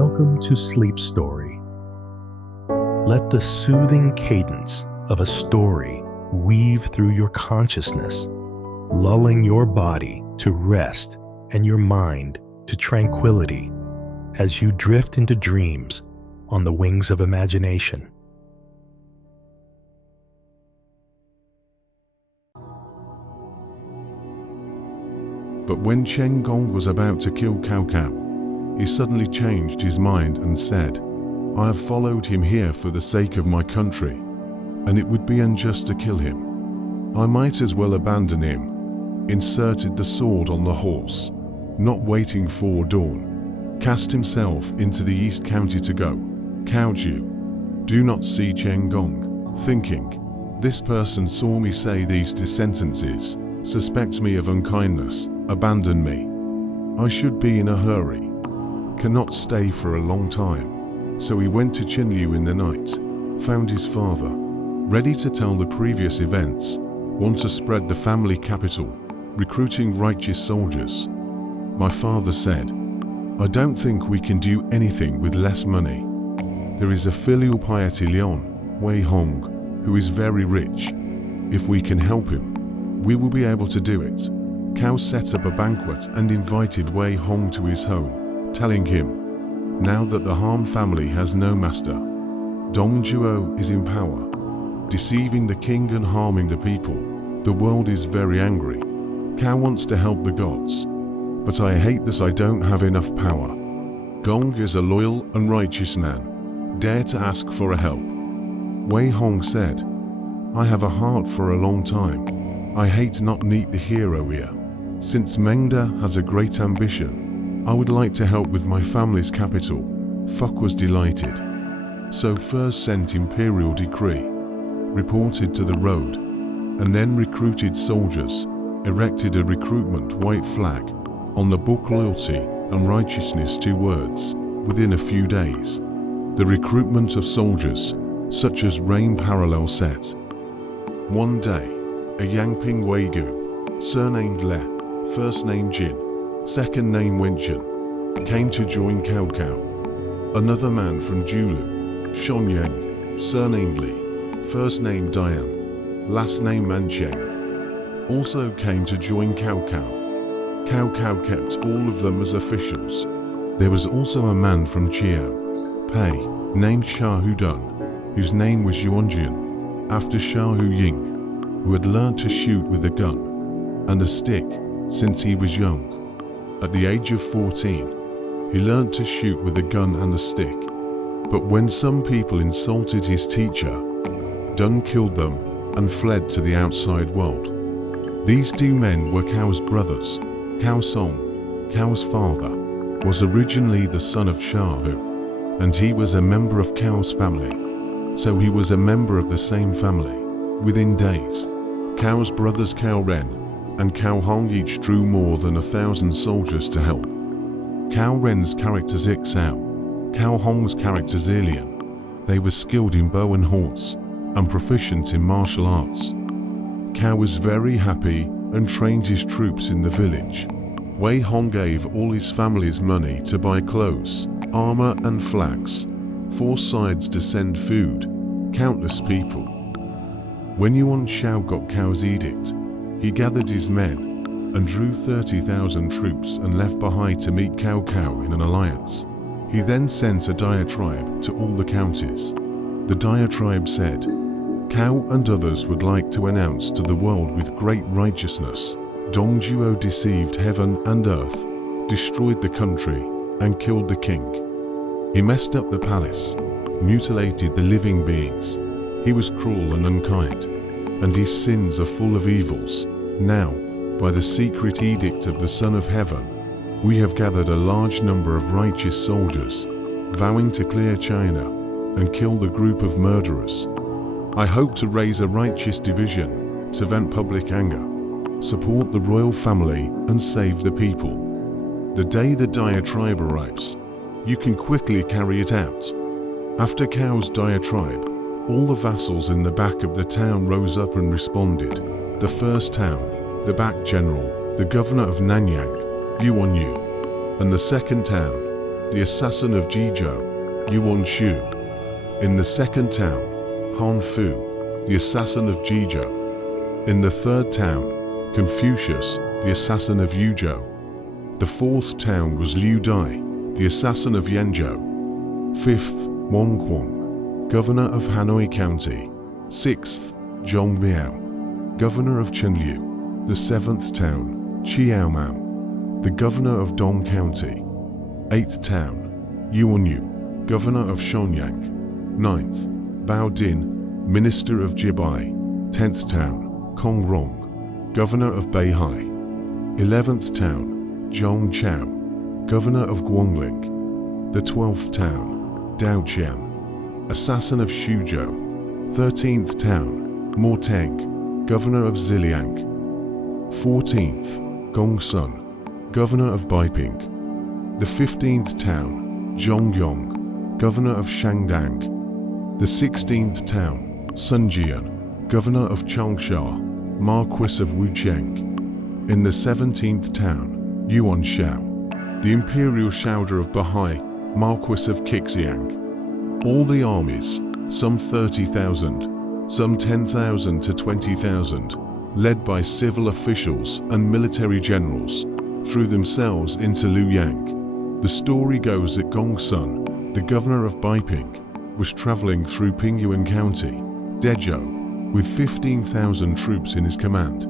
welcome to Sleep Story. Let the soothing cadence of a story weave through your consciousness, lulling your body to rest and your mind to tranquility as you drift into dreams on the wings of imagination. But when Chen Gong was about to kill Cao Cao, he suddenly changed his mind and said, "I have followed him here for the sake of my country, and it would be unjust to kill him. I might as well abandon him," inserted the sword on the horse, not waiting for dawn, cast himself into the East County to go. Cao Ju, do not see Chen Gong, thinking, "This person saw me say these two sentences, suspects me of unkindness, abandon me. I should be in a hurry, cannot stay for a long time." So he went to Qinliu in the night, found his father, ready to tell the previous events, want to spread the family capital, recruiting righteous soldiers. My father said, "I don't think we can do anything with less money. There is a filial piety Lion, Wei Hong, who is very rich. If we can help him, we will be able to do it." Cao set up a banquet and invited Wei Hong to his home, telling him, "Now that the Han family has no master, Dong Zhuo is in power, deceiving the king and harming the people. The world is very angry. Cao wants to help the gods, but I hate that I don't have enough power. Gong is a loyal and righteous man. Dare to ask for a help." Wei Hong said, "I have a heart for a long time. I hate not meet the hero here. Since Mengda has a great ambition, I would like to help with my family's capital." Fuck was delighted. So first sent imperial decree, reported to the road, and then recruited soldiers, erected a recruitment white flag, on the book loyalty and righteousness 2 words, within a few days. The recruitment of soldiers, such as rain parallel set. One day, a Yangping Weigu, surnamed Le, first name Jin, second name Wenchen, came to join Cao Cao. Another man from Julu, Shonyang, surnamed Li, first name Dian, last name Mancheng, also came to join Cao Cao. Cao Cao kept all of them as officials. There was also a man from Chiao, Pei, named Sha Hudun, whose name was Yuanjian, after Sha Hu Ying, who had learned to shoot with a gun and a stick since he was young. At the age of 14, he learned to shoot with a gun and a stick. But when some people insulted his teacher, Dun killed them and fled to the outside world. These 2 men were Cao's brothers. Cao Song, Cao's father, was originally the son of Sha Hu, and he was a member of Cao's family. So he was a member of the same family. Within days, Cao's brothers Cao Ren and Cao Hong each drew more than 1,000 soldiers to help. Cao Ren's character Zik Sao, Cao Hong's character Zillian. They were skilled in bow and horse, and proficient in martial arts. Cao was very happy and trained his troops in the village. Wei Hong gave all his family's money to buy clothes, armor and flags, 4 sides to send food, countless people. When Yuan Shao got Cao's edict, he gathered his men and drew 30,000 troops and left behind to meet Cao Cao in an alliance. He then sent a diatribe to all the counties. The diatribe said, "Cao and others would like to announce to the world with great righteousness, Dong Zhuo deceived heaven and earth, destroyed the country, and killed the king. He messed up the palace, mutilated the living beings. He was cruel and unkind, and his sins are full of evils. Now, by the secret edict of the Son of Heaven, we have gathered a large number of righteous soldiers, vowing to clear China and kill the group of murderers. I hope to raise a righteous division to vent public anger, support the royal family and save the people. The day the diatribe arrives, you can quickly carry it out." After Cao's diatribe, all the vassals in the back of the town rose up and responded. The first town, the back general, the governor of Nanyang, Yuan Yu, and the second town, the assassin of Jizhou, Yuan Shu. In the second town, Han Fu, the assassin of Jizhou. In the third town, Confucius, the assassin of Yuzhou. The fourth town was Liu Dai, the assassin of Yanzhou. Fifth, Wang Quang, governor of Hanoi County. Sixth, Zhong Miao, governor of Chenliu. The seventh town, Qiaomao, the governor of Dong County. Eighth town, Yuanyu, governor of Shenyang. Ninth, Bao Din, minister of Jibai. 10th town, Kong Rong, governor of Beihai. 11th town, Zhong Chao, governor of Guangling. The 12th town, Dao Qian, assassin of Shuzhou. 13th town, Mo Teng, governor of Ziliang. 14th, Gongsun, governor of Beiping. The 15th town, Zhongyong, governor of Shangdang. The 16th town, Sunjian, governor of Changsha, Marquis of Wucheng. In the 17th town, Yuan Shao, the imperial shouder of Bahai, Marquis of Qixiang. All the armies, some 30,000, some 10,000 to 20,000, led by civil officials and military generals, threw themselves into Luoyang. The story goes that Gongsun, the governor of Beiping, was traveling through Pingyuan County, Dezhou, with 15,000 troops in his command.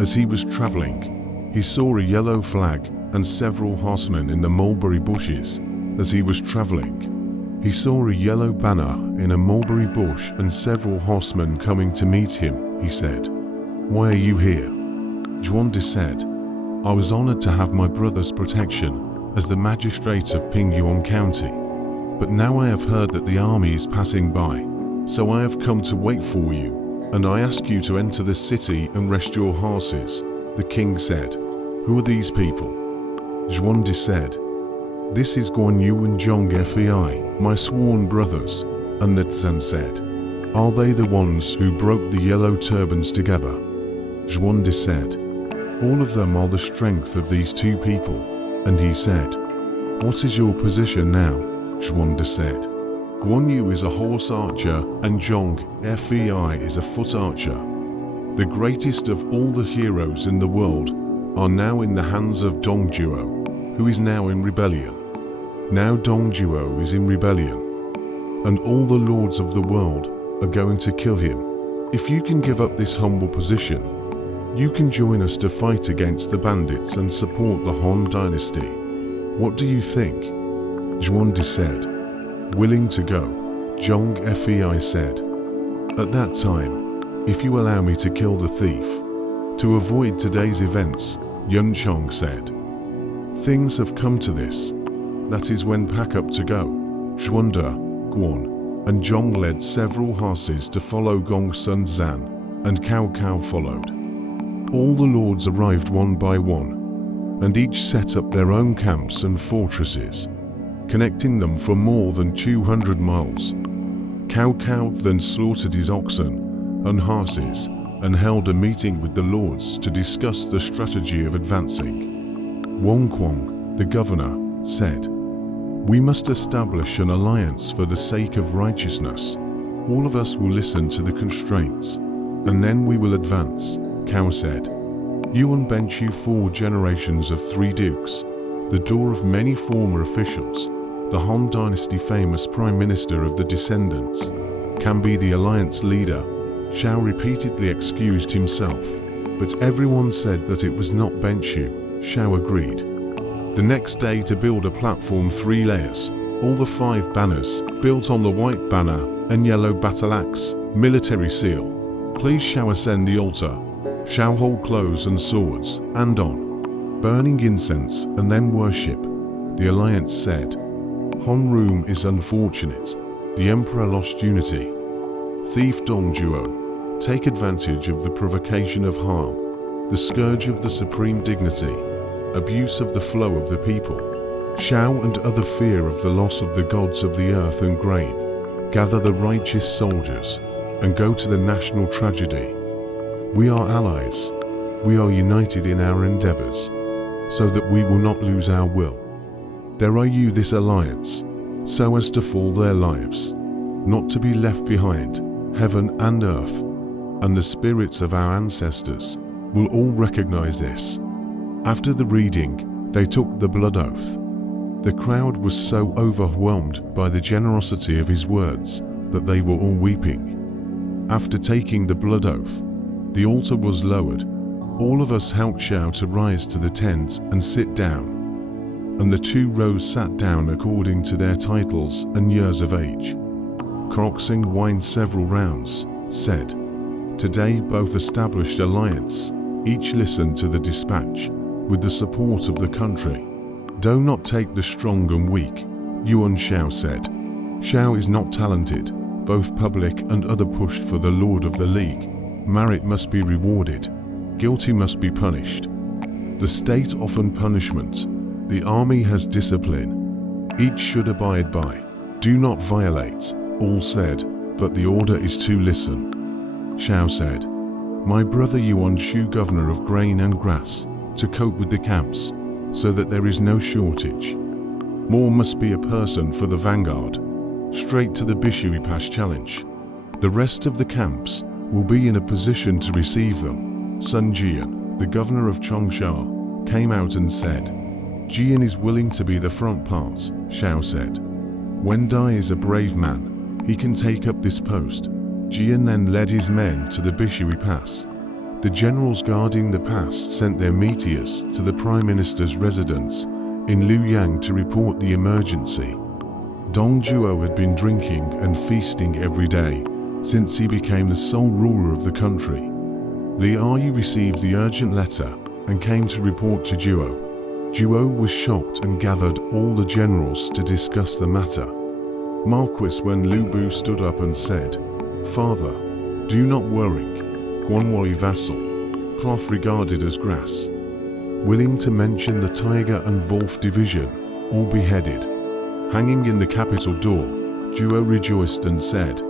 As he was traveling, he saw a yellow flag and several horsemen in the mulberry bushes. As he was traveling, he saw a yellow banner in a mulberry bush and several horsemen coming to meet him. He said, "Why are you here?" Zhuan said, "I was honored to have my brother's protection as the magistrate of Pingyuan County. But now I have heard that the army is passing by, so I have come to wait for you, and I ask you to enter the city and rest your horses." The king said, "Who are these people?" Zhuan said, "This is Guan Yu and Zhong Fei, my sworn brothers." And the Zan said, "Are they the ones who broke the yellow turbans together?" Zhuan said, "All of them are the strength of these two people." And he said, "What is your position now?" Zhuan said, "Guan Yu is a horse archer and Zhong Fei is a foot archer. The greatest of all the heroes in the world are now in the hands of Dongzhuo, who is now in rebellion. Now Dongzhuo is in rebellion, and all the lords of the world are going to kill him. If you can give up this humble position, you can join us to fight against the bandits and support the Han dynasty. What do you think?" Zhuan said, "Willing to go." Zhong Fei said, "At that time, if you allow me to kill the thief, to avoid today's events," Yun Chong said. "Things have come to this. That is when pack up to go." Zhuanda, Guan, and Zhong led several horses to follow Gongsun Zan, and Cao followed. All the lords arrived one by one, and each set up their own camps and fortresses, connecting them for more than 200 miles. Cao then slaughtered his oxen and horses and held a meeting with the lords to discuss the strategy of advancing. Wang Quang, the governor, said, "We must establish an alliance for the sake of righteousness. All of us will listen to the constraints, and then we will advance." Cao said, "Yuan Benchu 4 generations of 3 dukes, the door of many former officials, the Han dynasty famous prime minister of the descendants, can be the alliance leader." Shao repeatedly excused himself, but everyone said that it was not Benchu. Shao agreed. The next day, to build a platform 3 layers, all the 5 banners, built on the white banner and yellow battle axe, military seal. Please Shao ascend the altar. Shao hold clothes and swords, and on, burning incense and then worship. The alliance said, "Han room is unfortunate. The emperor lost unity. Thief Dongzhuo, take advantage of the provocation of harm, the scourge of the supreme dignity, abuse of the flow of the people. Shao and other fear of the loss of the gods of the earth and grain. Gather the righteous soldiers and go to the national tragedy. We are allies. We are united in our endeavors, so that we will not lose our will." There are you this alliance, so as to fall their lives, not to be left behind, heaven and earth, and the spirits of our ancestors will all recognize this. After the reading, they took the blood oath. The crowd was so overwhelmed by the generosity of his words that they were all weeping. After taking the blood oath, the altar was lowered. All of us helped Xiao to rise to the tent and sit down. And the two rows sat down according to their titles and years of age. Croxing whined several rounds, said, "Today both established alliance, each listened to the dispatch, with the support of the country. Do not take the strong and weak," Yuan Xiao said. "Xiao is not talented, both public and other pushed for the Lord of the League. Merit must be rewarded, guilty must be punished. The state often punishment, the army has discipline. Each should abide by. Do not violate," all said, but the order is to listen. Xiao said, "My brother Yuan Shu, governor of grain and grass, to cope with the camps, so that there is no shortage. More must be a person for the vanguard, straight to the Bishui Pass challenge. The rest of the camps will be in a position to receive them." Sun Jian, the governor of Chongsha, came out and said, "Jian is willing to be the front part," Xiao said. "When Dai is a brave man, he can take up this post." Jian then led his men to the Bishui Pass. The generals guarding the pass sent their meteors to the Prime Minister's residence in Luoyang to report the emergency. Dong Zhuo had been drinking and feasting every day since he became the sole ruler of the country. Li Yi received the urgent letter and came to report to Zhuo. Zhuo was shocked and gathered all the generals to discuss the matter. Marquis Wen Lubu stood up and said, "Father, do not worry. Guan vassal, cloth regarded as grass. Willing to mention the tiger and wolf division, all beheaded. Hanging in the capital door, Zhuo rejoiced and said,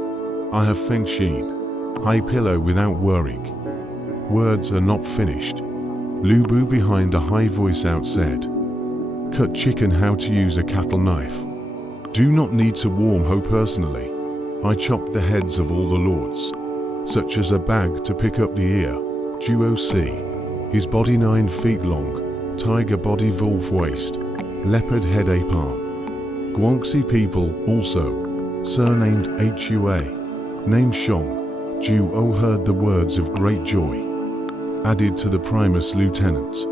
'I have Feng Xin, high pillow without worrying.' Words are not finished. Lubu behind a high voice out said, 'Cut chicken how to use a cattle knife. Do not need to warm ho personally. I chopped the heads of all the lords, such as a bag to pick up the ear. Zhuo see. His body 9 feet long, tiger body wolf waist, leopard head ape arm. Guangxi people also, surnamed Hua, named Shong. Zhuo heard the words of great joy. Added to the Primus Lieutenant.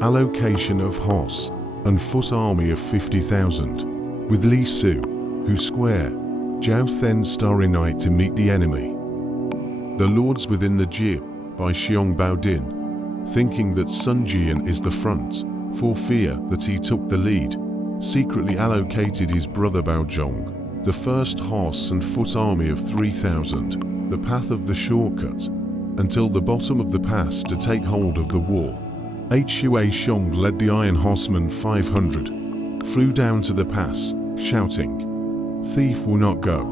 Allocation of horse and foot army of 50,000, with Li Su, who square, Zhao Then starry night to meet the enemy. The lords within the Jib, by Xiong Baodin, thinking that Sun Jian is the front, for fear that he took the lead, secretly allocated his brother Baozhong, the first horse and foot army of 3,000, the path of the shortcut, until the bottom of the pass to take hold of the wall. Hua Xiong led the Iron Horsemen 500, flew down to the pass, shouting, "Thief will not go."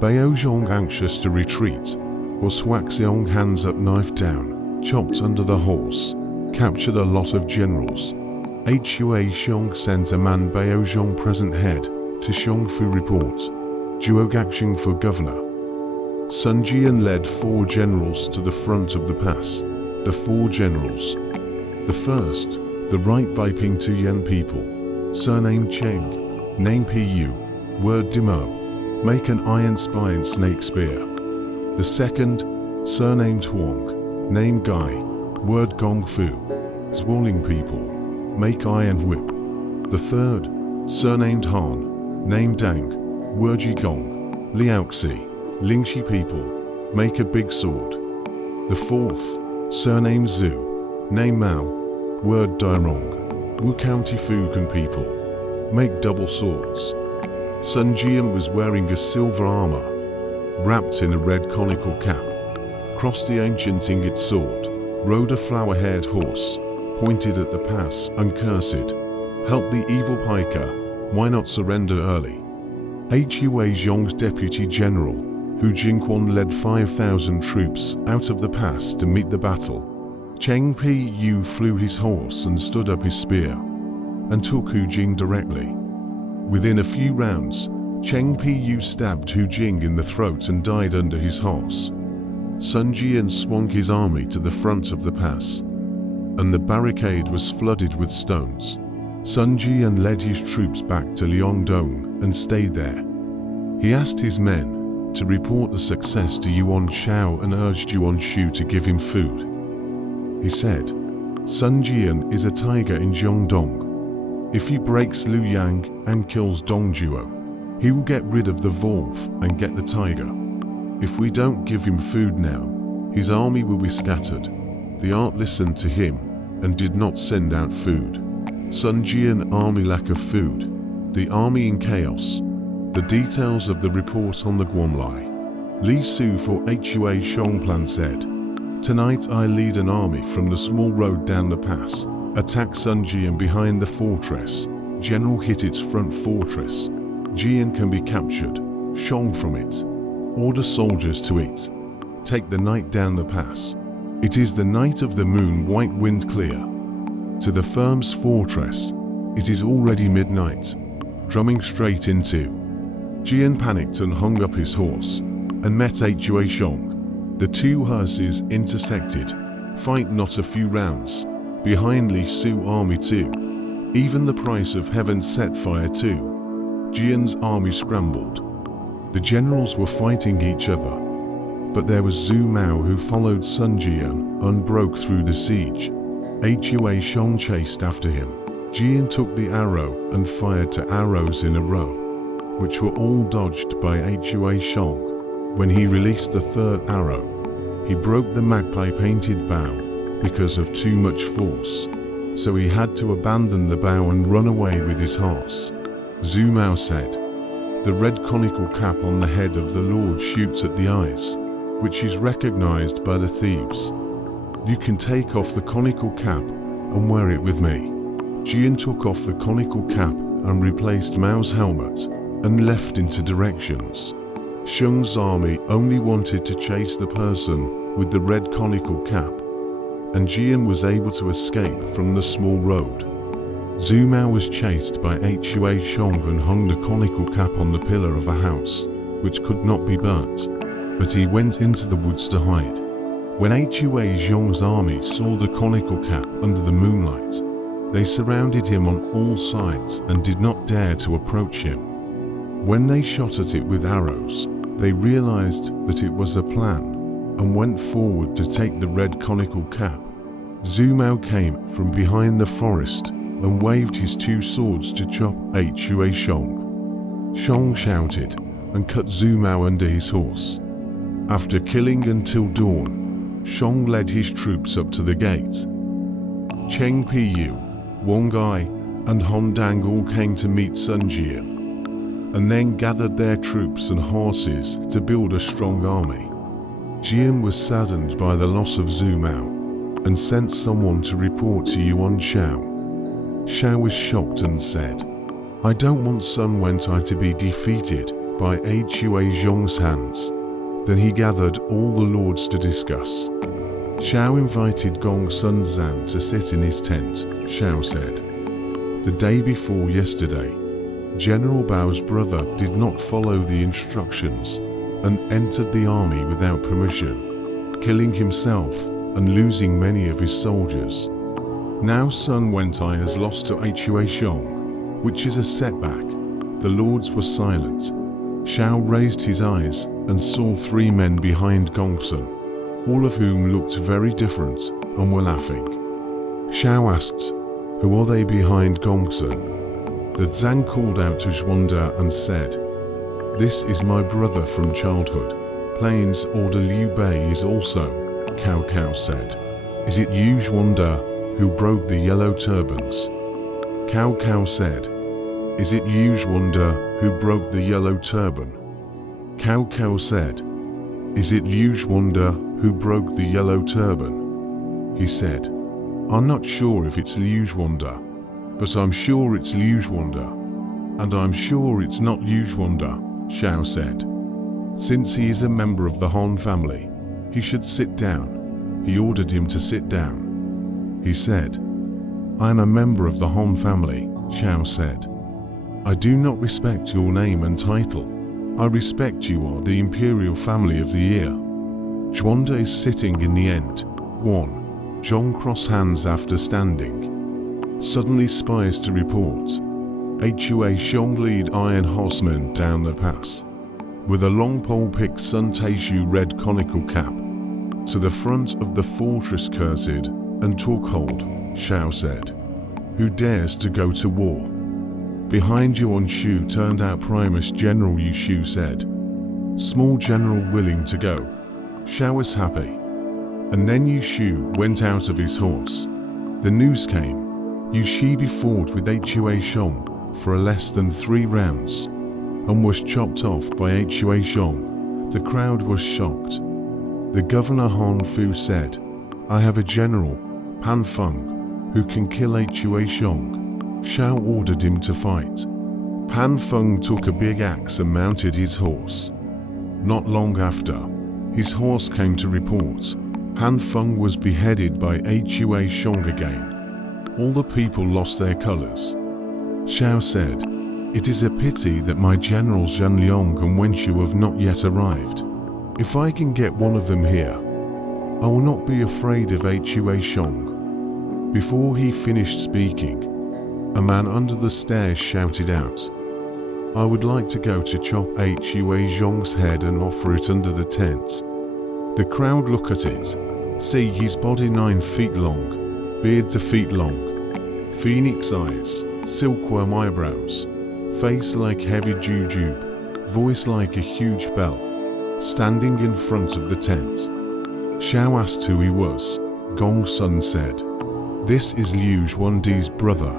Baozhong anxious to retreat, was Huaxiong hands up knife down, chopped under the horse, captured a lot of generals. Hua Xiong sent a man Baozhong present head to Xiongfu report, Zhuogaxing for governor. Sun Jian led 4 generals to the front of the pass. The 4 generals. The first, the right by Ping Tuyen people, surname Cheng, name Pu, word Dimo, make an iron spine snake spear. The second, surnamed Huang, name Gai, word Gong Fu, Zwalling people, make iron whip. The third, surnamed Han, name Dang, word Jigong, Liaoxi, Lingxi people, make a big sword. The fourth, surname Zhu, name Mao, word Dairong, Wu County Fukan people, make double swords. Sun Jian was wearing a silver armor, wrapped in a red conical cap, crossed the ancient ingot sword, rode a flower-haired horse, pointed at the pass and cursed, "Help the evil piker, why not surrender early?" Hua Zhong's deputy general, Hu Jingquan led 5,000 troops out of the pass to meet the battle. Cheng Pu flew his horse and stood up his spear. and took Hu Jing directly. Within a few rounds, Cheng Pu stabbed Hu Jing in the throat and died under his horse. Sun Jian swung his army to the front of the pass, and the barricade was flooded with stones. Sun Jian led his troops back to Liangdong and stayed there. He asked his men to report the success to Yuan Shao and urged Yuan Shu to give him food. He said, Sun Jian is a tiger in Jiangdong. If he breaks Liu Yang and kills Dong Zhuo, he will get rid of the wolf and get the tiger. If we don't give him food now, his army will be scattered. The art listened to him and did not send out food. Sun Jian army lack of food. The army in chaos. The details of the report on the Guanlai. Li Su for Hua Shong Plan said, Tonight I lead an army from the small road down the pass, attack Sun Jian behind the fortress. General hit its front fortress. Jian can be captured, Shong from it. Order soldiers to it. Take the night down the pass. It is the night of the moon, white wind clear. To the firm's fortress. It is already midnight. Drumming straight into. Jian panicked and hung up his horse, and met Hua Shong. The two horses intersected. Fight not a few rounds. Behind Li Su army too. Even the price of heaven set fire too. Jian's army scrambled. The generals were fighting each other. But there was Zhu Mao who followed Sun Jian and broke through the siege. Hua Shong chased after him. Jian took the arrow and fired 2 arrows in a row, which were all dodged by Hua Shong. When he released the 3rd arrow, he broke the magpie painted bow because of too much force, so he had to abandon the bow and run away with his horse. Zhu Mao said, The red conical cap on the head of the Lord shoots at the eyes, which is recognized by the thieves. You can take off the conical cap and wear it with me. Jian took off the conical cap and replaced Mao's helmet and left into directions. Shung's army only wanted to chase the person with the red conical cap, and Jian was able to escape from the small road. Zhu Mao was chased by Hua Shong and hung the conical cap on the pillar of a house, which could not be burnt, but he went into the woods to hide. When Hua Zhong's army saw the conical cap under the moonlight, they surrounded him on all sides and did not dare to approach him. When they shot at it with arrows, they realized that it was a plan and went forward to take the red conical cap. Zhu Mao came from behind the forest and waved his 2 swords to chop Hua Shong. Shong shouted and cut Zhu Mao under his horse. After killing until dawn, Shong led his troops up to the gate. Cheng Pu, Wang Gai, and Hon Dang all came to meet Sun Jian, and then gathered their troops and horses to build a strong army. Jian was saddened by the loss of Zhu Mao, and sent someone to report to Yuan Shao. Shao was shocked and said, I don't want Sun Wentai to be defeated by Hua Zhong's hands. Then he gathered all the lords to discuss. Shao invited Gong Sun Zan to sit in his tent, Shao said. The day before yesterday, General Bao's brother did not follow the instructions and entered the army without permission, killing himself and losing many of his soldiers. Now Sun Wentai has lost to Hua Shong, which is a setback. The lords were silent. Shao raised his eyes and saw 3 men behind Gongsun, all of whom looked very different and were laughing. Shao asked, Who are they behind Gongsun? The Zhang called out to Zhuanda and said, This is my brother from childhood. Plains Order Liu Bei is also, Cao Cao said. Is it Yu Zhuanda who broke the yellow turbans? Cao Cao said, Is it Yu Zhuanda who broke the yellow turban? Cao Cao said, Is it Liu Zhuanda who broke the yellow turban? He said, I'm not sure if it's Liu Zhuanda, but I'm sure it's Liu Zhuanda. And I'm sure it's not Liu Zhuanda, Shao said. Since he is a member of the Han family, he should sit down. He ordered him to sit down. He said, I am a member of the Han family, Cao said. I do not respect your name and title. I respect you are the imperial family of the year. Zhuanda is sitting in the end. Guan cross hands after standing. Suddenly spies to report. Huaxiong lead iron horsemen down the pass. With a long pole pick sun tissue red conical cap. To the front of the fortress cursed, and took hold, Xiao said. Who dares to go to war? Behind Yuan Shu turned out Primus General Yu Shu said. Small general willing to go. Xiao was happy. And then Yu Shu went out of his horse. The news came. Yu Shibi fought with Huaxiong for less than 3 rounds, and was chopped off by Huaxiong. The crowd was shocked. The governor Han Fu said, I have a general, Pan Feng, who can kill Huaxiong. Xiao ordered him to fight. Pan Feng took a big axe and mounted his horse. Not long after, his horse came to report. Pan Feng was beheaded by Huaxiong again. All the people lost their colors. Xiao said, It is a pity that my generals Zhang Liang and Wen Shu have not yet arrived. If I can get one of them here, I will not be afraid of Huaxiong. Before he finished speaking, a man under the stairs shouted out, I would like to go to chop Huaxiong's head and offer it under the tent. The crowd look at it. See his body 9 feet long, beard 2 feet long, phoenix eyes, silkworm eyebrows, face like heavy jujube, voice like a huge bell, standing in front of the tent. Xiao asked who he was. Gong Sun said, This is Liu Zhuandi's brother,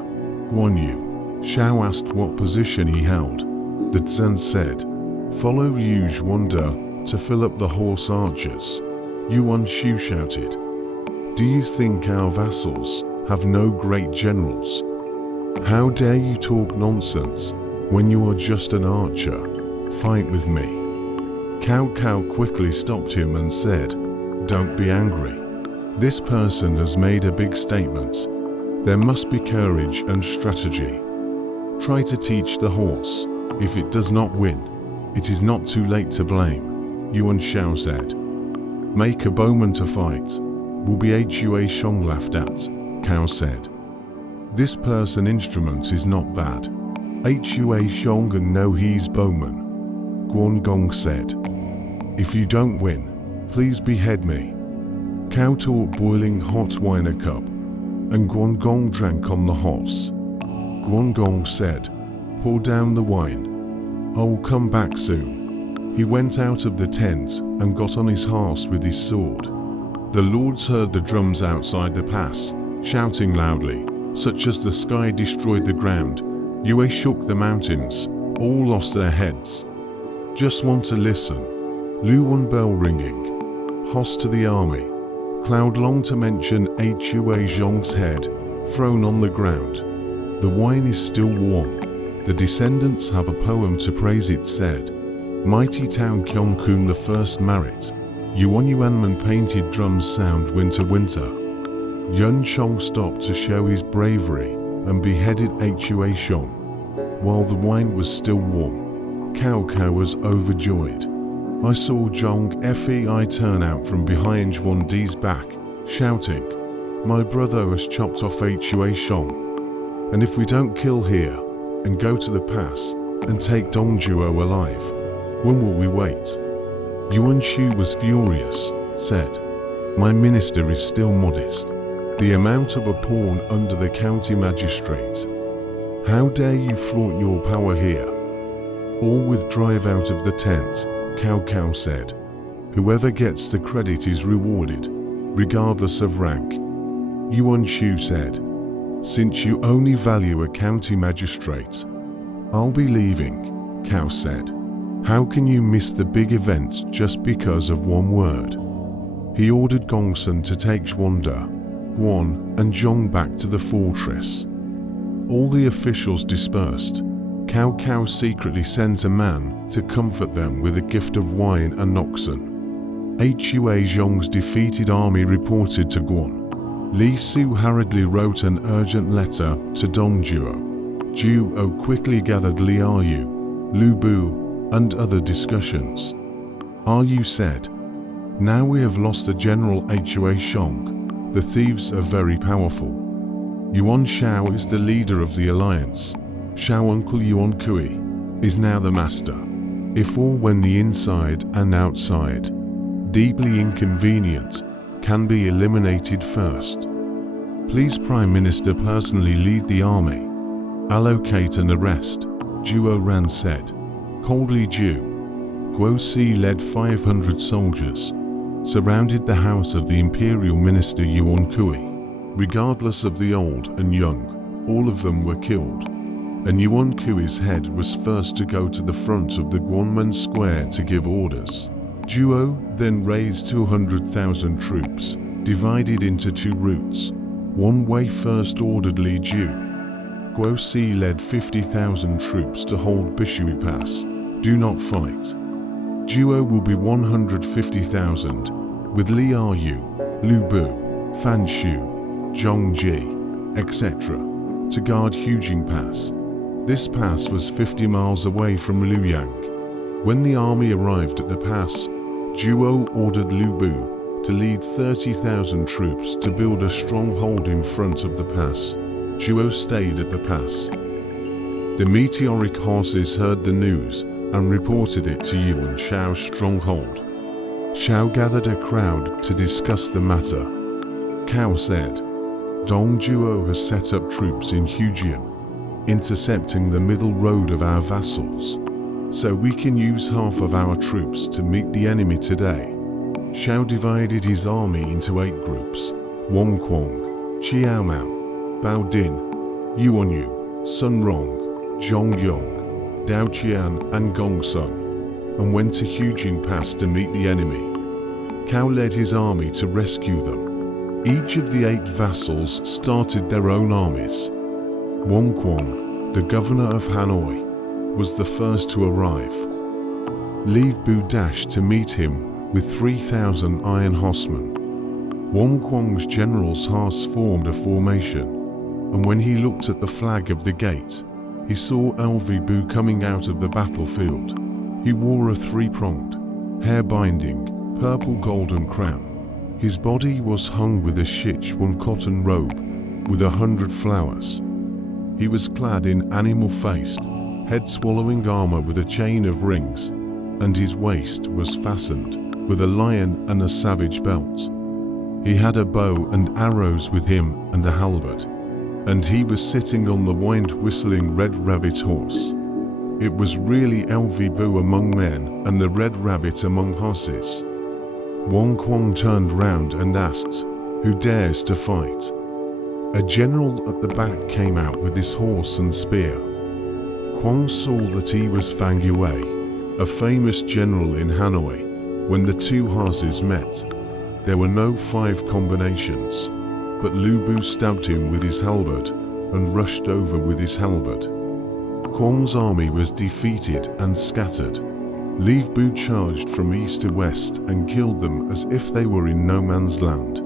Guan Yu. Xiao asked what position he held. The Zhen said, Follow Liu Zhuanda to fill up the horse archers. Yuan Shu shouted, Do you think our vassals have no great generals? How dare you talk nonsense when you are just an archer? Fight with me. Cao quickly stopped him and said, Don't be angry. This person has made a big statement. There must be courage and strategy. Try to teach the horse. If it does not win, it is not too late to blame, Yuan Xiao said. Make a bowman to fight. Will be Huaxiong laughed at, Cao said. This person instrument is not bad. Huaxiong and know he's bowman, Guan said. If you don't win, please behead me. Cao taught boiling hot wine a cup, and Guan drank on the horse. Guan said, Pour down the wine. I will come back soon. He went out of the tent and got on his horse with his sword. The lords heard the drums outside the pass, shouting loudly, such as the sky destroyed the ground. Yue shook the mountains, all lost their heads. Just want to listen. Luan bell ringing. Host to the army. Cloud long to mention Huaxiong's head, thrown on the ground. The wine is still warm. The descendants have a poem to praise it said. Mighty town Kyongkun the first merit. Yuanman painted drums sound winter. Yun Chong stopped to show his bravery and beheaded Huaxiong. While the wine was still warm, Cao was overjoyed. I saw Zhong Fei turn out from behind Zhuandi's back, shouting, My brother has chopped off Huaxiong. And if we don't kill here, and go to the pass, and take Dongzhuo alive, when will we wait? Yuan Shu was furious, said, My minister is still modest. The amount of a pawn under the county magistrate. How dare you flaunt your power here? All with drive out of the tent, Cao said. Whoever gets the credit is rewarded, regardless of rank. Yuan Shu said, Since you only value a county magistrate, I'll be leaving, Cao said. How can you miss the big event just because of one word? He ordered Gongsun to take Zhuanda, Guan, and Zhong back to the fortress. All the officials dispersed. Cao secretly sent a man to comfort them with a gift of wine and oxen. Huaxiong's defeated army reported to Guan. Li Su hurriedly wrote an urgent letter to Dongzhuo. Zhuo quickly gathered Liu, Lu Bu, and other discussions. Yu said, "Now we have lost the General Hua Shong. The thieves are very powerful. Yuan Shao is the leader of the alliance. Shao uncle Yuan Kui is now the master. If or when the inside and outside, deeply inconvenient, can be eliminated first. Please Prime Minister personally lead the army. Allocate and arrest," Zhuo Ran said. Coldly Guo led 500 soldiers, surrounded the house of the imperial minister Yuan Kui. Regardless of the old and young, all of them were killed. And Yuan Kui's head was first to go to the front of the Guanmen square to give orders. Zhuo then raised 200,000 troops, divided into two routes. One Wei first ordered Li Ju. Guo led 50,000 troops to hold Bishui Pass. Do not fight. Zhuo will be 150,000, with Liu, Lu Bu, Fan Shu, Zhong Ji, etc., to guard Hujing Pass. This pass was 50 miles away from Luoyang. When the army arrived at the pass, Zhuo ordered Lu Bu to lead 30,000 troops to build a stronghold in front of the pass. Zhuo stayed at the pass. The meteoric horses heard the news and reported it to Yuan Shao's stronghold. Shao gathered a crowd to discuss the matter. Cao said, "Dong Zhuo has set up troops in Hujian, intercepting the middle road of our vassals, so we can use half of our troops to meet the enemy today." Shao divided his army into 8 groups: Wang Quang, Qiao Mao, Bao Din, Yuan Yu, Sun Rong, Zhong Yong, Dao Qian, and Gong Sun, and went to Hujing Pass to meet the enemy. Cao led his army to rescue them. Each of the 8 vassals started their own armies. Wang Quang, the governor of Hanoi, was the first to arrive. Li Bu dashed to meet him with 3,000 iron horsemen. Wang Quang's general's horse formed a formation, and when he looked at the flag of the gate, he saw Li Bu coming out of the battlefield. He wore a 3-pronged, hair-binding, purple golden crown. His body was hung with a Sichuan cotton robe with 100 flowers. He was clad in animal-faced, head-swallowing armor with a chain of rings, and his waist was fastened with a lion and a savage belt. He had a bow and arrows with him and a halberd, and he was sitting on the wind-whistling red rabbit horse. It was really Li Bu among men and the red rabbit among horses. Wang Quang turned round and asked, "Who dares to fight?" A general at the back came out with his horse and spear. Quang saw that he was Fang Yue, a famous general in Hanoi. When the 2 horses met, there were no 5 combinations, but Lu Bu stabbed him with his halberd and rushed over with his halberd. Quang's army was defeated and scattered. Li Bu charged from east to west and killed them as if they were in no man's land.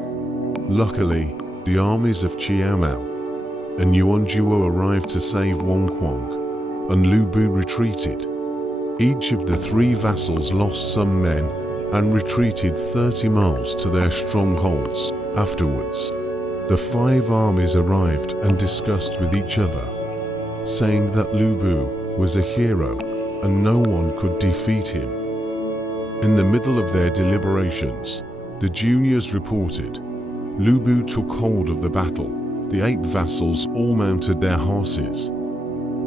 Luckily, the armies of Qiao Mao and Yuan Zhuo arrived to save Wang Quang, and Lu Bu retreated. Each of the 3 vassals lost some men and retreated 30 miles to their strongholds. Afterwards, the 5 armies arrived and discussed with each other, saying that Lu Bu was a hero and no one could defeat him. In the middle of their deliberations, the juniors reported, Lu Bu took hold of the battle. The 8 vassals all mounted their horses.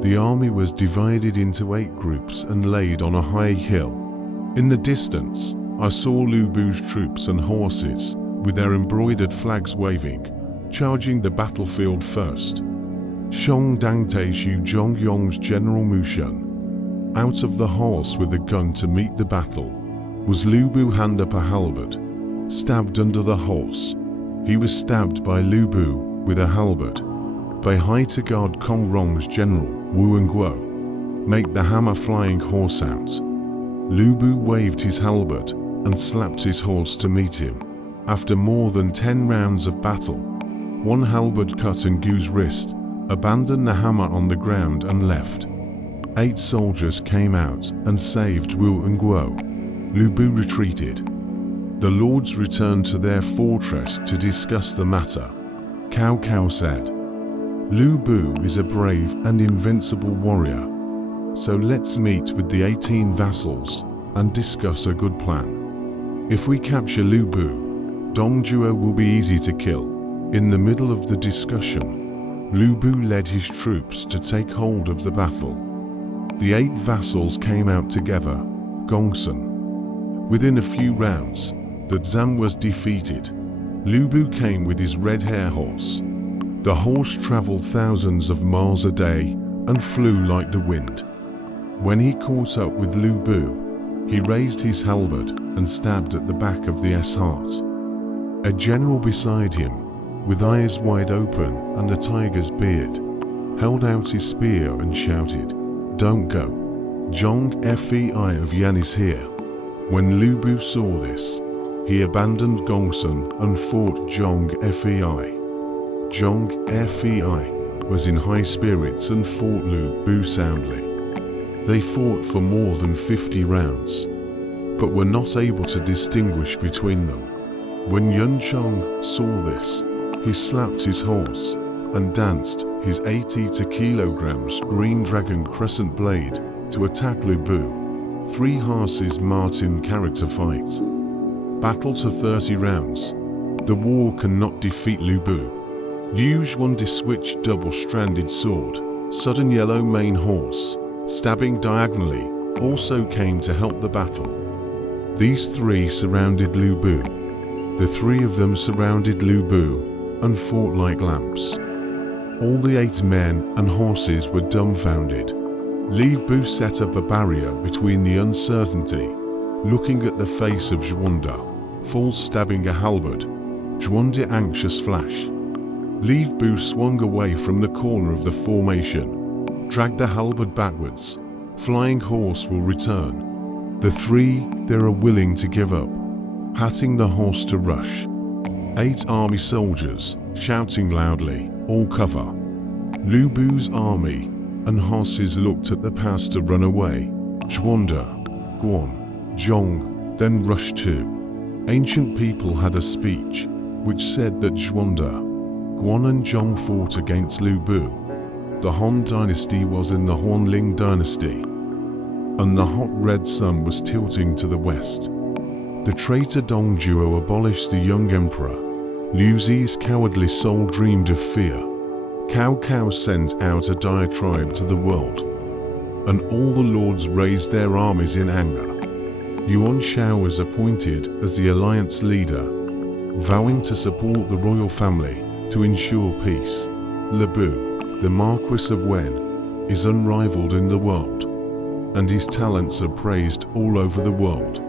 The army was divided into 8 groups and laid on a high hill. In the distance, I saw Lu Bu's troops and horses, with their embroidered flags waving, charging the battlefield first. Shong Dangte Shu Zhongyong's General Mushun. Out of the horse with a gun to meet the battle was Lu Bu hand up a halberd, stabbed under the horse. He was stabbed by Lu Bu with a halberd. By Hai to guard Kong Rong's general, Wu and Guo. Make the hammer flying horse out. Lu Bu waved his halberd and slapped his horse to meet him. After more than 10 rounds of battle, 1 halberd cut Ngu's wrist abandoned the hammer on the ground and left. 8 soldiers came out and saved Wu and Guo. Lu Bu retreated. The lords returned to their fortress to discuss the matter. Cao said, "Lu Bu is a brave and invincible warrior. So let's meet with the 18 vassals and discuss a good plan. If we capture Lu Bu, Dongjuo will be easy to kill." In the middle of the discussion, Lu Bu led his troops to take hold of the battle. The 8 vassals came out together, Gongsun. Within a few rounds, the Zan was defeated. Lu Bu came with his red hair horse. The horse traveled thousands of miles a day and flew like the wind. When he caught up with Lu Bu, he raised his halberd and stabbed at the back of the heart. A general beside him, with eyes wide open and a tiger's beard, held out his spear and shouted, "Don't go. Zhong Fei of Yuan is here." When Lu Bu saw this, he abandoned Gongsun and fought Zhong Fei. Zhong Fei was in high spirits and fought Lu Bu soundly. They fought for more than 50 rounds, but were not able to distinguish between them. When Yuan Chong saw this, he slapped his horse and danced his 82 kilograms green dragon crescent blade to attack Lu Bu. 3 horses marked in character fight. Battle to 30 rounds. The war cannot defeat Lu Bu. Yuan switched double-stranded sword, sudden yellow mane horse, stabbing diagonally, also came to help the battle. These 3 surrounded Lu Bu. The 3 of them surrounded Lu Bu and fought like lamps. All the 8 men and horses were dumbfounded. Lu Bu set up a barrier between the uncertainty, looking at the face of Zhuanda, full stabbing a halberd. Zhuanda anxious flash. Lu Bu swung away from the corner of the formation, dragged the halberd backwards. Flying horse will return. The 3 there are willing to give up, patting the horse to rush. 8 army soldiers, shouting loudly, all cover. Lu Bu's army and horses looked at the pass to run away. Zhuanda, Guan, Zhong, then rushed too. Ancient people had a speech, which said that Zhuanda, Guan and Zhong fought against Lu Bu. The Han dynasty was in the Huanling dynasty, and the hot red sun was tilting to the west. The traitor Dongjuo abolished the young emperor. Liu Zi's cowardly soul dreamed of fear. Cao sent out a diatribe to the world, and all the lords raised their armies in anger. Yuan Shao was appointed as the alliance leader, vowing to support the royal family to ensure peace. Lu Bu, the Marquis of Wen, is unrivaled in the world, and his talents are praised all over the world.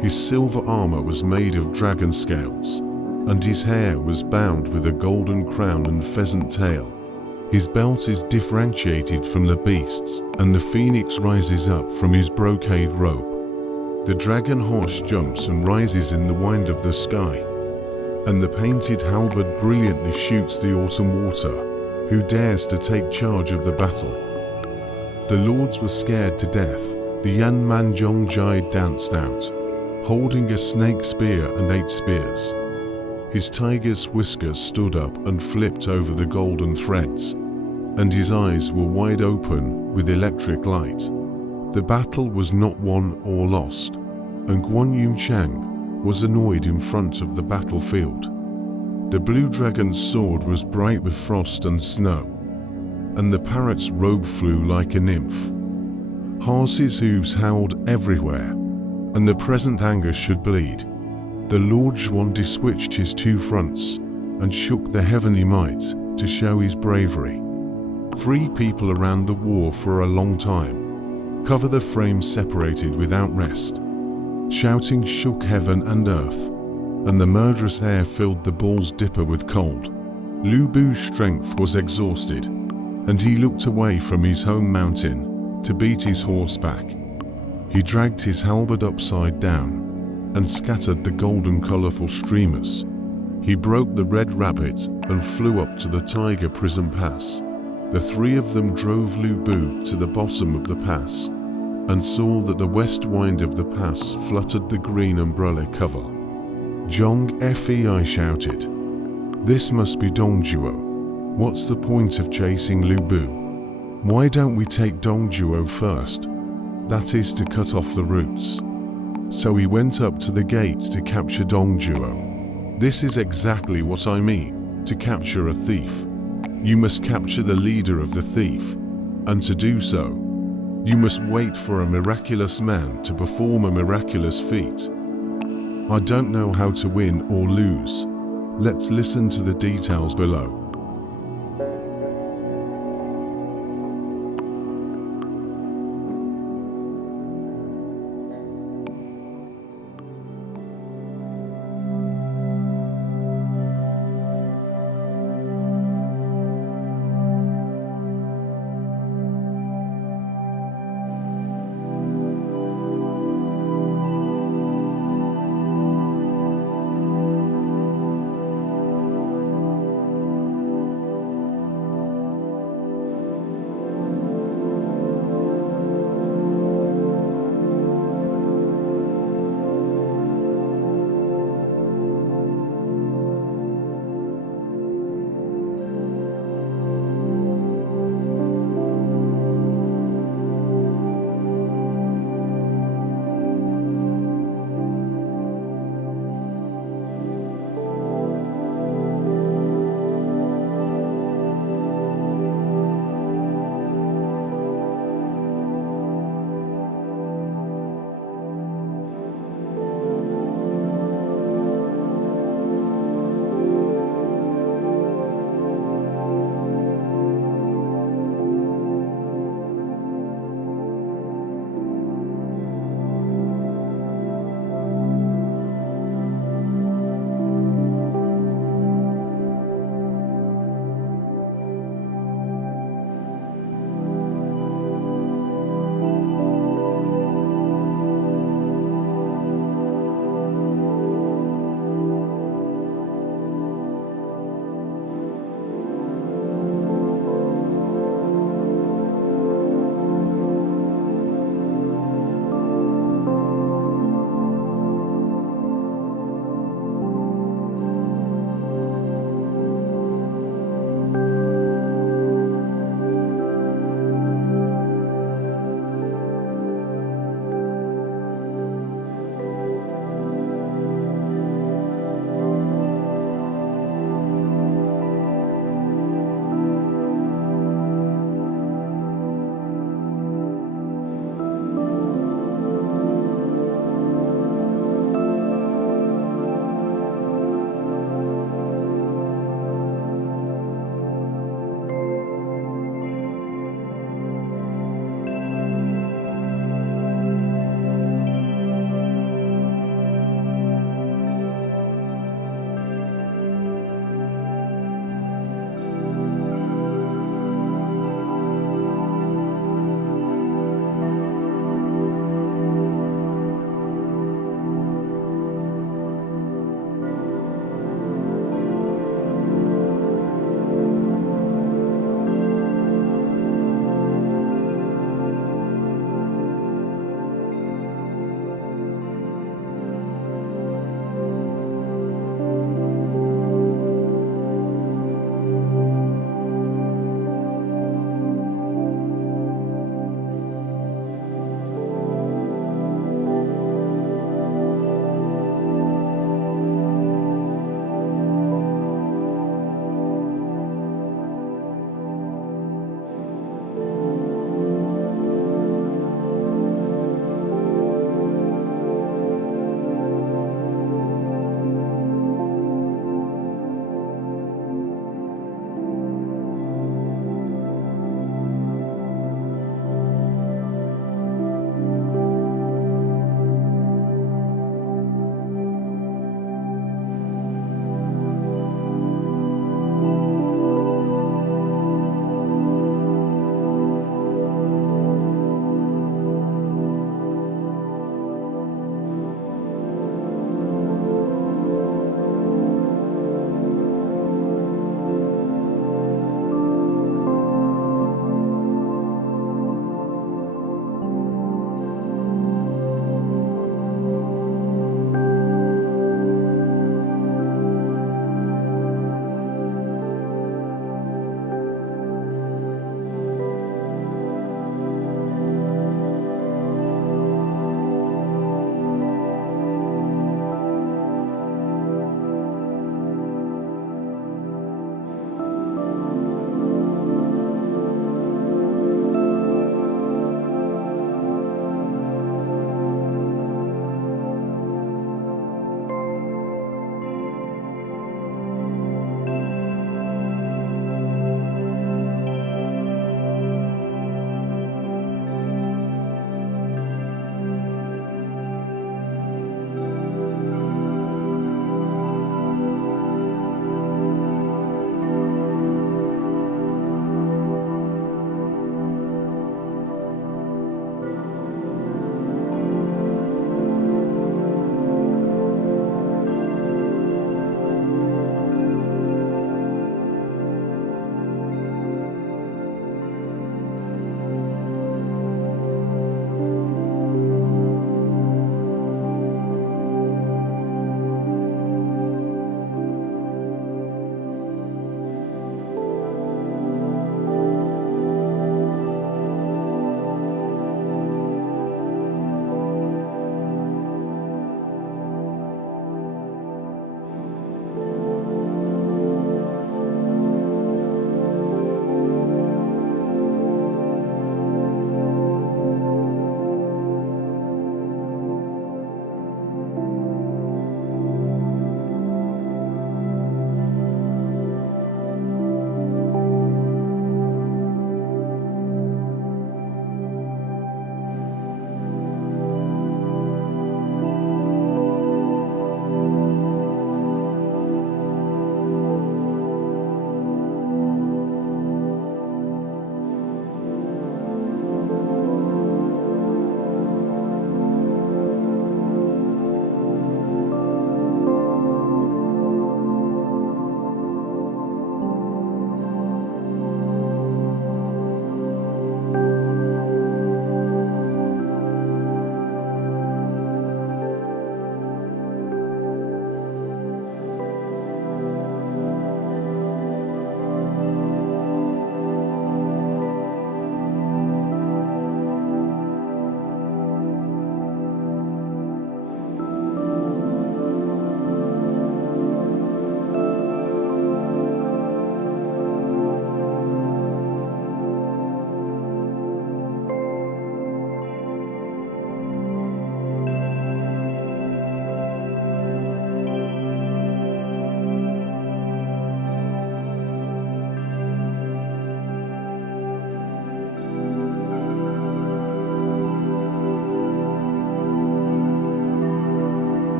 His silver armor was made of dragon scales, and his hair was bound with a golden crown and pheasant tail. His belt is differentiated from the beasts, and the phoenix rises up from his brocade robe. The dragon horse jumps and rises in the wind of the sky, and the painted halberd brilliantly shoots the autumn water. Who dares to take charge of the battle? The lords were scared to death. The Yan Manzhong Jai danced out, holding a snake spear and 8 spears. His tiger's whiskers stood up and flipped over the golden threads, and his eyes were wide open with electric light. The battle was not won or lost, and Guan Yunchang was annoyed in front of the battlefield. The blue dragon's sword was bright with frost and snow, and the parrot's robe flew like a nymph. Horses' hooves howled everywhere, and the present anger should bleed. The Lord Yuan switched his 2 fronts and shook the heavenly might to show his bravery. 3 people around the war for a long time. Cover the frame separated without rest. Shouting shook heaven and earth, and the murderous air filled the bull's dipper with cold. Lu Bu's strength was exhausted, and he looked away from his home mountain to beat his horse back. He dragged his halberd upside down and scattered the golden colorful streamers. He broke the red rabbit and flew up to the tiger prison pass. The three of them drove Lu Bu to the bottom of the pass and saw that the west wind of the pass fluttered the green umbrella cover. Zhong Fei shouted, "This must be Dongjuo. What's the point of chasing Lu Bu? Why don't we take Dongjuo first? That is to cut off the routes." So he went up to the gate to capture Dongjuo. This is exactly what I mean, to capture a thief. You must capture the leader of the thief, and to do so, you must wait for a miraculous man to perform a miraculous feat. I don't know how to win or lose. Let's listen to the details below.